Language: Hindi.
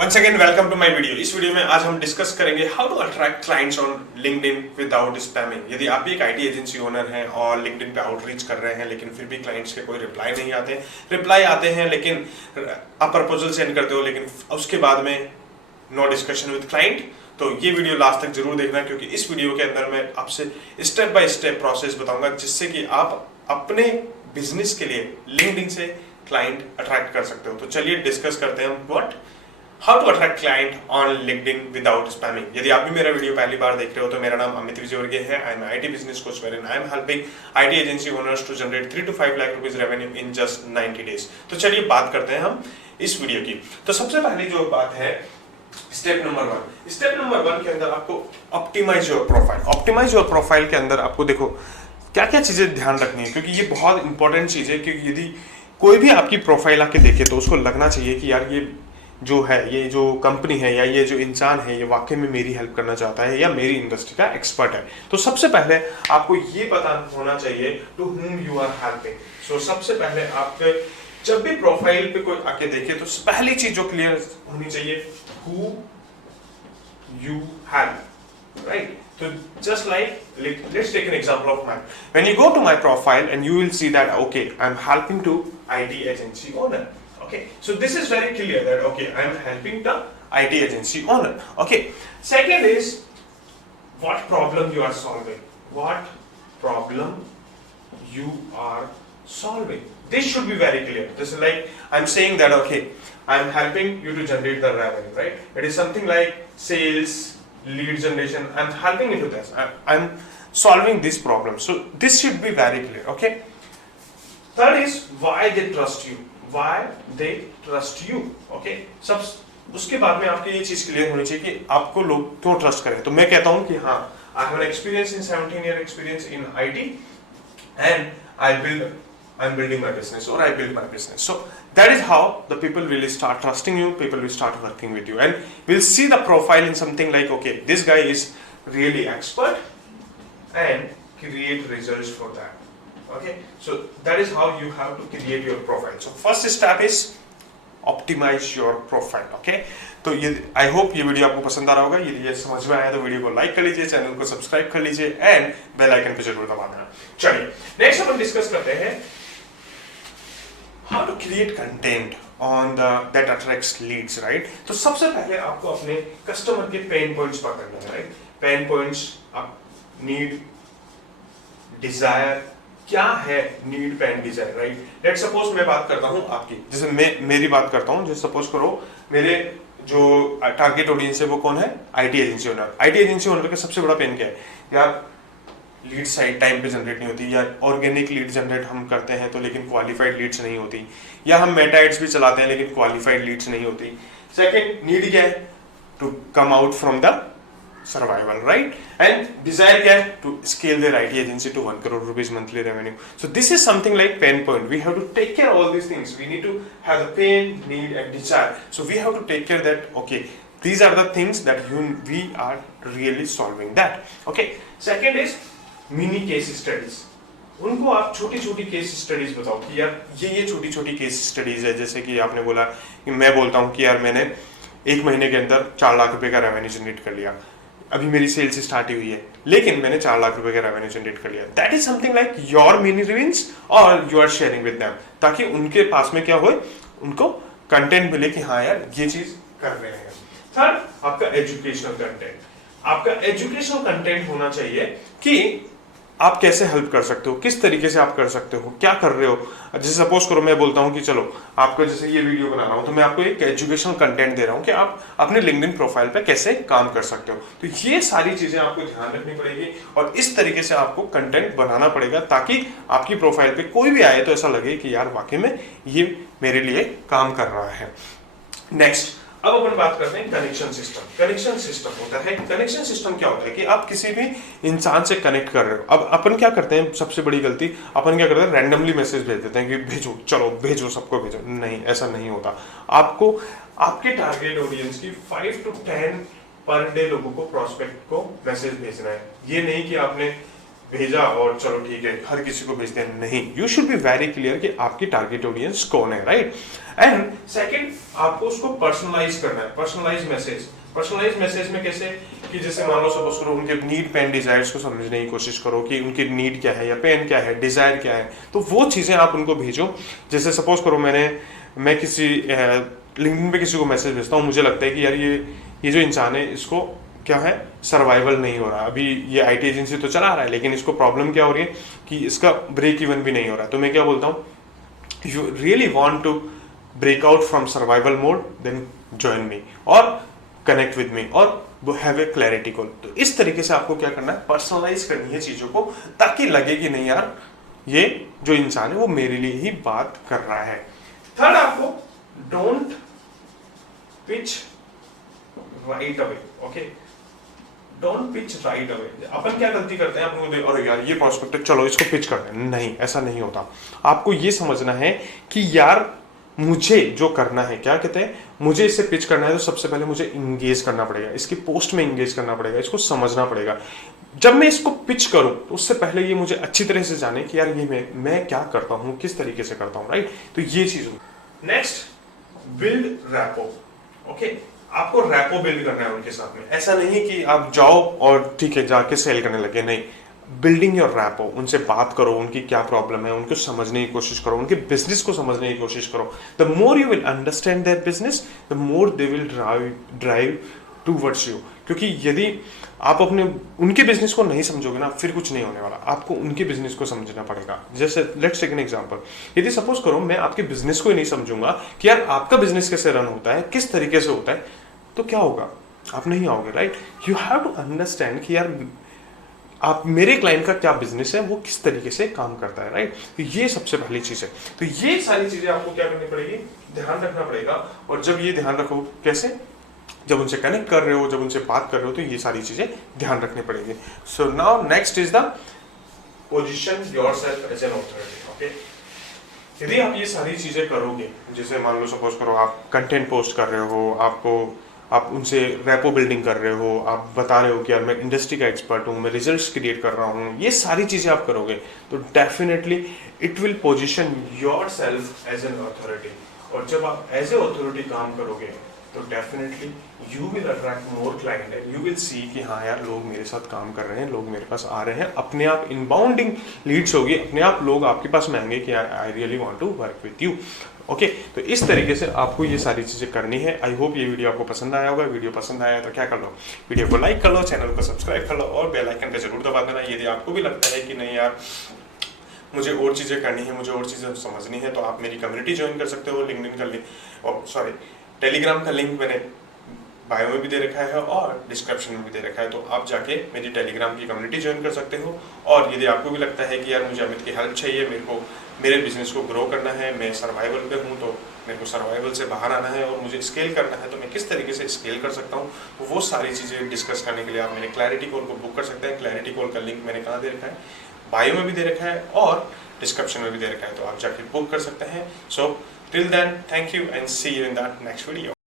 Once again, welcome to my video. इस वीडियो में आज हम डिस्कस करेंगे how to attract clients on LinkedIn without spamming. यदि आप भी एक आईटी एजेंसी ओनर हैं और लिंक्डइन पे आउटरीच कर रहे हैं लेकिन फिर भी क्लाइंट्स के कोई रिप्लाई नहीं आते, रिप्लाई आते हैं लेकिन आप प्रपोजल सेंड करते हो लेकिन उसके बाद में नो डिस्कशन विद क्लाइंट, तो ये वीडियो लास्ट तक जरूर देखना क्योंकि इस वीडियो के अंदर मैं आपसे स्टेप बाय स्टेप प्रोसेस बताऊंगा जिससे कि आप अपने बिजनेस के लिए लिंक्डइन से क्लाइंट अट्रैक्ट कर सकते हो। तो चलिए डिस्कस करते हैं what how to attract client on LinkedIn without spamming. यदि आप भी मेरा वीडियो पहली बार देख रहे हो तो मेरा नाम अमित विजयवर्गीय है। I am IT business coach wherein I am helping IT agency owners to generate 3 to 5 lakh rupees revenue in just 90 days. तो चलिए बात करते हैं हम इस वीडियो की। तो सबसे पहली जो बात है स्टेप नंबर 1। स्टेप नंबर 1 के अंदर आपको optimise your profile. Optimise your profile के अंदर आपको देखो क्या क्या चीजें ध्यान रखनी है क्योंकि ये बहुत इंपॉर्टेंट चीज है। क्योंकि यदि कोई भी आपकी प्रोफाइल आके देखे तो उसको लगना चाहिए कि यार ये जो है, ये जो कंपनी है या ये जो इंसान है ये वाकई में मेरी हेल्प करना चाहता है या मेरी इंडस्ट्री का एक्सपर्ट है। तो सबसे पहले आपको ये पता होना चाहिए to whom you are helping। So सबसे पहले आपके जब भी प्रोफाइल पे कोई आके देखे तो पहली चीज जो क्लियर होनी चाहिए who you help, right? So just like let's take an example of mine. When you go to my profile and you will see that okay, I'm helping to IT agency owner. Okay, so this is very clear that okay, I'm helping the IT agency owner. Okay, second is what problem you are solving. What problem you are solving. This should be very clear. This is like I'm saying that okay, I'm helping you to generate the revenue, right? It is something like sales, lead generation. I'm helping you to this. I'm solving this problem. So this should be very clear. Okay. Third is why they trust you. Why they trust you. Okay. सब उसके बाद में आपकी ये चीज क्लियर होनी चाहिए कि आपको लोग क्यों ट्रस्ट करें। तो मैं कहता हूँ कि हाँ, I have an experience in 17-year experience in IT and I'm building my business or I build my business. So that is how the people will start trusting you, people will start working with you and we'll see the profile in something like okay, this guy is really expert and create results for that. Okay, so that is how you have to create your profile. So first step is optimize your profile. Okay, तो ये आई होप ये वीडियो आपको पसंद आ रहा होगा। यदि ये समझ में आया तो वीडियो को लाइक कर लीजिए, चैनल को सब्सक्राइब कर लीजिए एंड बेल आइकन पे जरूर दबा देना। चलिए नेक्स्ट अपन डिस्कस करते हैं how to create content on the that attracts leads, right? तो सबसे पहले आपको अपने कस्टमर के पेन पॉइंट्स पकड़ने हैं, राइट? पेन पॉइंट्स, आप नीड, डिजायर, क्या है need, pain, desire, right? Let suppose मैं बात करता हूं आपकी, जैसे मैं मेरी बात करता हूं, जैसे सपोज करो मेरे जो टारगेट ऑडियंस है वो कौन है? IT agency owner. IT agency owner का सबसे बड़ा पेन क्या है? यार लीड साइड टाइम पे जनरेट नहीं होती, या ऑर्गेनिक लीड जनरेट हम करते हैं तो लेकिन क्वालिफाइड लीड्स नहीं होती, या हम मेटा एड्स भी चलाते हैं लेकिन क्वालिफाइड लीड्स नहीं होती। सेकंड नीड क्या है? To come out from the survival, right? And desire क्या है? To scale their IT agency to 1 crore rupees monthly revenue. So this is something like pain point. We have to take care of all these things. We need to have the pain, need and desire. So we have to take care that okay, these are the things that we are really solving that. Okay. Second is mini case studies. उनको आप छोटी छोटी केस स्टडीज बताओ कि यार ये छोटी छोटी केस स्टडीज है। जैसे कि आपने बोला कि मैं बोलता हूँ कि यार मैंने 1 महीने के अंदर 4 लाख रुपए का रेवेन्यू जनरेट कर लिया, अभी मेरी सेल्स स्टार्ट हुई है लेकिन मैंने 4 लाख रुपए का रेवेन्यू जनरेट कर लिया। That is something like your mini wins और you are sharing with them, ताकि उनके पास में क्या हो, उनको कंटेंट मिले कि हाँ यार ये चीज कर रहे हैं। थर्ड आपका एजुकेशनल कंटेंट। आपका एजुकेशनल कंटेंट होना चाहिए कि आप कैसे हेल्प कर सकते हो, किस तरीके से आप कर सकते हो, क्या कर रहे हो। जैसे सपोज करो मैं बोलता हूँ कि चलो आपको जैसे ये वीडियो बना रहा हूँ तो मैं आपको एक एजुकेशनल कंटेंट दे रहा हूँ कि आप अपने लिंक्डइन प्रोफाइल पे कैसे काम कर सकते हो। तो ये सारी चीजें आपको ध्यान रखनी पड़ेगी और इस तरीके से आपको कंटेंट बनाना पड़ेगा ताकि आपकी प्रोफाइल पे कोई भी आए तो ऐसा लगे कि यार वाकई में ये मेरे लिए काम कर रहा है। नेक्स्ट अब अपन बात करते हैं कनेक्शन सिस्टम। कनेक्शन सिस्टम होता है, कनेक्शन सिस्टम क्या होता है कि आप किसी भी इंसान से कनेक्ट कर रहे हो। अब अपन क्या करते हैं, सबसे बड़ी गलती अपन क्या करते हैं, रैंडमली मैसेज भेज देते हैं कि भेजो, चलो भेजो, सबको भेजो। नहीं, ऐसा नहीं होता। आपको आपके टारगेट ऑडियंस की 5 to 10 पर डे लोगों को, प्रोस्पेक्ट को मैसेज भेजना है। ये नहीं कि आपने भेजा और चलो ठीक है हर किसी को भेजते हैं, नहीं, you should be very clear कि आपकी टारगेट ऑडियंस कौन है, राइट। एंड सेकंड, आपको उसको पर्सनलाइज करना है, पर्सनलाइज मैसेज में कैसे कि जैसे मान लो सपोज करो उनके नीड पेन डिजायर्स को समझने की कोशिश करो कि उनकी नीड क्या है या पेन क्या है, डिजायर क्या है, तो वो चीजें आप उनको भेजो। जैसे सपोज करो मैं किसी लिंक्डइन पे किसी को मैसेज भेजता हूँ, मुझे लगता है कि यार ये जो इंसान है इसको क्या है, सर्वाइवल नहीं हो रहा, अभी ये आईटी एजेंसी तो चला रहा है लेकिन इसको प्रॉब्लम क्या हो रही है कि इसका ब्रेक इवन भी नहीं हो रहा है। तो मैं क्या बोलता हूँ, you really want to break out from survival mode, then join me और कनेक्ट विद मी और वो हैव ए क्लैरिटी कॉल। तो इस तरीके से आपको क्या करना है, पर्सनलाइज करनी है चीजों को, ताकि लगे कि नहीं यार ये जो इंसान है वो मेरे लिए ही बात कर रहा है। थर्ड, आपको don't pitch right away, okay, don't pitch right away. अपन क्या गलती करते हैं, अपन को अरे यार ये प्रोस्पेक्ट है, चलो इसको पिच करते हैं, नहीं, ऐसा नहीं होता। आपको ये समझना है कि यार मुझे जो करना है, क्या कहते हैं, मुझे इसे पिच करना है तो सबसे पहले मुझे इंगेज करना पड़ेगा, इसकी पोस्ट में इंगेज करना पड़ेगा, इसको समझना पड़ेगा। जब मैं इसको पिच करूं तो उससे पहले ये मुझे अच्छी तरह से जाने कि यार ये मैं क्या करता हूं, किस तरीके से करता हूं, राइट। तो ये चीज हो। नेक्स्ट, बिल्ड रैपो, ओके, आपको रैपो बिल्ड करना है उनके साथ में। ऐसा नहीं है कि आप जाओ और ठीक है जाके सेल करने लगे, नहीं, बिल्डिंग योर रैपो, उनसे बात करो, उनकी क्या प्रॉब्लम है उनको समझने की कोशिश करो, उनके बिजनेस को समझने की कोशिश करो। The more you will understand their business, the more they will drive towards you. क्योंकि यदि आप अपने उनके बिजनेस को नहीं समझोगे ना, फिर कुछ नहीं होने वाला, आपको उनके बिजनेस को समझना पड़ेगा। जैसे लेट्स टेक एन एग्जांपल, यदि सपोज करो मैं आपके बिजनेस को ही नहीं समझूंगा कि यार आपका बिजनेस कैसे रन होता है, किस तरीके से होता है, तो क्या होगा, आप नहीं आओगे, right. You have to understand कि यार आप मेरे क्लाइंट का क्या बिजनेस है, वो किस तरीके से काम करता है, राइट। तो ये सबसे पहली चीज है। तो ये सारी चीजें आपको क्या करनी पड़ेगी, ध्यान रखना पड़ेगा। और जब ये ध्यान रखो, कैसे, जब उनसे कनेक्ट कर रहे हो, जब उनसे बात कर रहे हो, तो ये सारी चीजें ध्यान रखनी पड़ेगी। So now next is the position yourself as an authority, okay. यदि आप ये सारी चीजें करोगे, जैसे मान लो सपोज करो आप कंटेंट पोस्ट कर रहे हो, आप उनसे रैपो बिल्डिंग कर रहे हो, आप बता रहे हो कि यार मैं इंडस्ट्री का एक्सपर्ट हूँ, मैं रिजल्ट्स क्रिएट कर रहा हूँ, ये सारी चीज़ें आप करोगे तो definitely it will position yourself as an authority. और जब आप एज ए अथॉरिटी काम करोगे तो definitely you will attract more client and you will see कि हाँ यार लोग मेरे साथ काम कर रहे हैं, लोग मेरे पास आ रहे हैं, अपने आप इनबाउंडिंग लीड्स होगी, अपने आप लोग आपके पास में आएंगे कि I really want to work with you, okay. तो इस तरीके से आपको ये सारी चीज़ें करनी है। आई होप ये वीडियो आपको पसंद आया होगा। वीडियो पसंद आया तो क्या कर लो, वीडियो को लाइक कर लो, चैनल को सब्सक्राइब कर लो और बेल आइकन पे जरूर दबा देना। यदि आपको भी लगता है कि नहीं यार मुझे और चीज़ें करनी है, मुझे और चीज़ें समझनी है, तो आप मेरी कम्युनिटी ज्वाइन कर सकते हो। लिंक्डइन का लिंक टेलीग्राम का लिंक मैंने बायो में भी दे रखा है और डिस्क्रिप्शन में भी दे रखा है, तो आप जाके मेरी टेलीग्राम की कम्युनिटी ज्वाइन कर सकते हो। और यदि आपको भी लगता है कि यार मुझे अमित की हेल्प चाहिए, मेरे बिजनेस को ग्रो करना है, मैं सर्वाइवल पे हूँ, तो मेरे को सर्वाइवल से बाहर आना है और मुझे स्केल करना है, तो मैं किस तरीके से स्केल कर सकता हूँ, तो वो सारी चीज़ें डिस्कस करने के लिए आप मेरे क्लैरिटी कॉल को बुक कर सकते हैं। क्लैरिटी कॉल का लिंक मैंने कहाँ दे रखा है, बायो में भी दे रखा है और डिस्क्रिप्शन में भी दे रखा है, तो आप जाके बुक कर सकते हैं। So till then, thank you and see you in that next video.